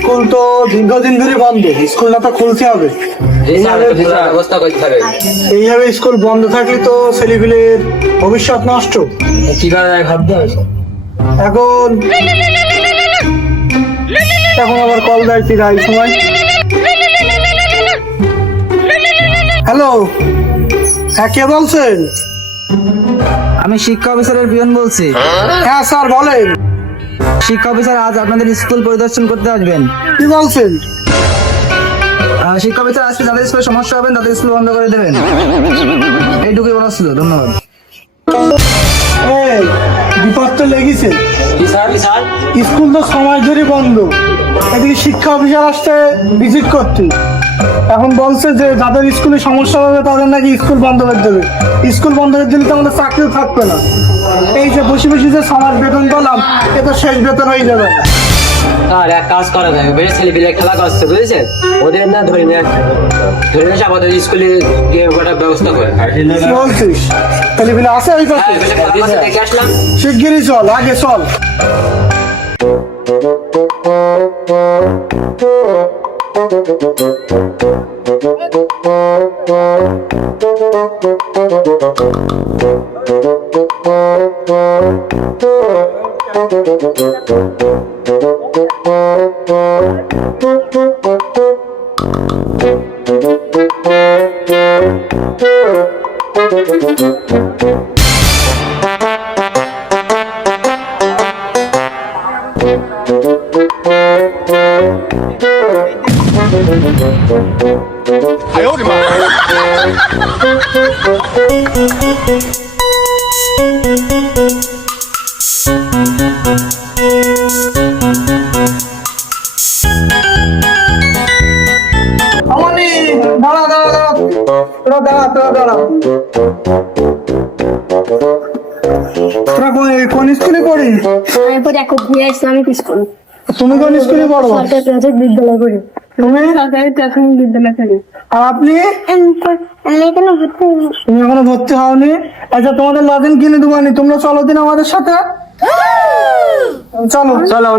School তো দীর্ঘদিন ধরে বন্ধ। স্কুলটা তো খুলতে হবে। এইভাবে ব্যবস্থা করতে হবে। এইভাবে স্কুল বন্ধ থাকলে তো ছেলেগুলির ভবিষ্যৎ নষ্ট। কীভাবে ভাবতে হবে? এখন এখন আবার কল দেয় এই সময়। হ্যালো হ্যাঁ কে বলছেন? আমি শিক্ষা অফিসারের পিয়ন বলছি। হ্যাঁ স্যার বলেন। শিক্ষা অফিসার আজ আপনাদের স্কুল পরিদর্শন করতে আসবেন। কি বলছেন? শিক্ষা অফিসার আজকে যাদের স্কুলে সমস্যা হবেন তাদের স্কুল বন্ধ করে দেবেন। এইটুকুই বলা ছিল ধন্যবাদ। বিপদ তো লেগেছে। কি স্যার স্যার? স্কুল তো সময় ধরে বন্ধ। এদিকে শিক্ষা অফিসার আসতে ভিজিট করতে। এখন বলছে যে যাদের স্কুলে সমস্যা হবে তাদের নাকি স্কুল বন্ধ করে দেবে। স্কুল বন্ধ করে দিলে তো আমাদের চাকরিও থাকবে না। এই যে বসে বসে যে সমাজ বেতন পেলাম এ তো শেষ বেতন হয়ে যাবে। আর এক কাজ করা যাবে বেশ ছেলে পিলে খেলা করছে বুঝেছেন ওদের না ধরে নিয়ে ধরে নিয়ে আমাদের স্কুলে গিয়ে ওটা ব্যবস্থা করে। বলছিস? ছেলেপিলে আছে ওই হ্যাঁ, আসলাম। শিগগিরই চল আগে চল। Thank you. তোরা কোন- কোন স্কুলে পড়িস ঘুরে তুমি কোন স্কুলে পড়ো? সরকারি বিদ্যালয় পড়ি। তুমি প্রাথমিক বিদ্যালয় পড়ি আর আপনি? আমি এখানে ভর্তি তুমি এখনও ভর্তি হওনি? আচ্ছা তোমাদের লজেন কিনে দেবানি তোমরা চলো দিন আমাদের সাথে। চলো। চলো।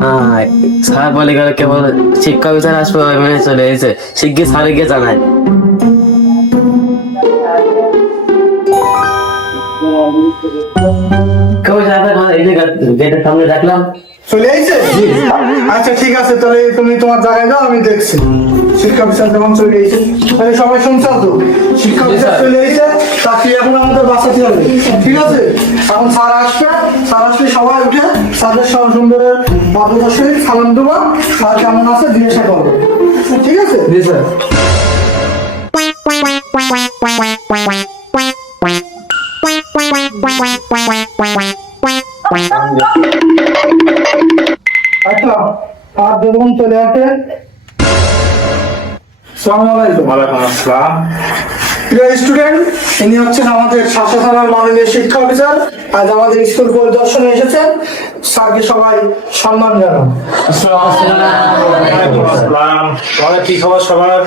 হ্যাঁ স্যার বলে গেল কেবল শিক্ষা অফিসার আসবে ওই মেনে চলে এসেছে শিগগির স্যারে গিয়ে জানায় গেটের সামনে রাখলাম চলে আইছে? আচ্ছা ঠিক আছে তাহলে তুমি তোমার জায়গায় যাও আমি দেখছি। শিক্ষা অফিসার যখন চলে আইছে তাহলে সবাই শুনছো তো? শিক্ষা অফিসার চলে আইছে তাকে এখন আমাদের বাঁচাতে হবে? ঠিক আছে? এখন স্যার আসবে স্যার আসলে সবাই উঠে স্যারের সব সুন্দরের মার্গদর্শনে সালাম দেবো। স্যার কেমন আছে? জিজ্ঞাসা করব ঠিক আছে? জি স্যার। আচ্ছা আর দেখুন চলে আসে। স্টুডেন্ট ইনি হচ্ছেন আমাদের শাসক মাননীয় শিক্ষা অফিসার। আজ আমাদের স্কুল পরিদর্শনে এসেছেন। স্যারকে সবাই সম্মান জানান। কি খবর সবার?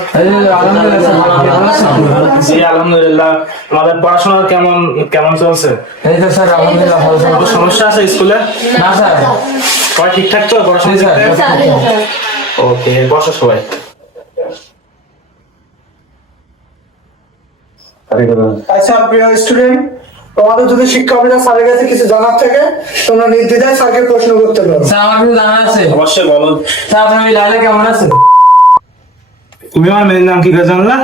জি আলহামদুলিল্লাহ। তোমাদের পড়াশোনা কেমন কেমন চলছে? এই তো স্যার আলহামদুলিল্লাহ ভালো স্যার কোনো সমস্যা আছে স্কুলে? না স্যার। সবাই ঠিকঠাক তো? পড়াশোনা ওকে বসো সবাই। আচ্ছা প্রিয় স্টুডেন্ট তোমাদের যদি শিক্ষা অফিসার স্যারের কাছে কিছু জানার থাকে তোমরা নির্দ্বিধায় স্যারকে প্রশ্ন করতে পারো। স্যার আমার কিছু জানা আছে? অবশ্যই বলো। স্যার আপনার ওই লাইলা কেমন আছে? তুমি আমার মেয়ের নাম কি করে জানলা?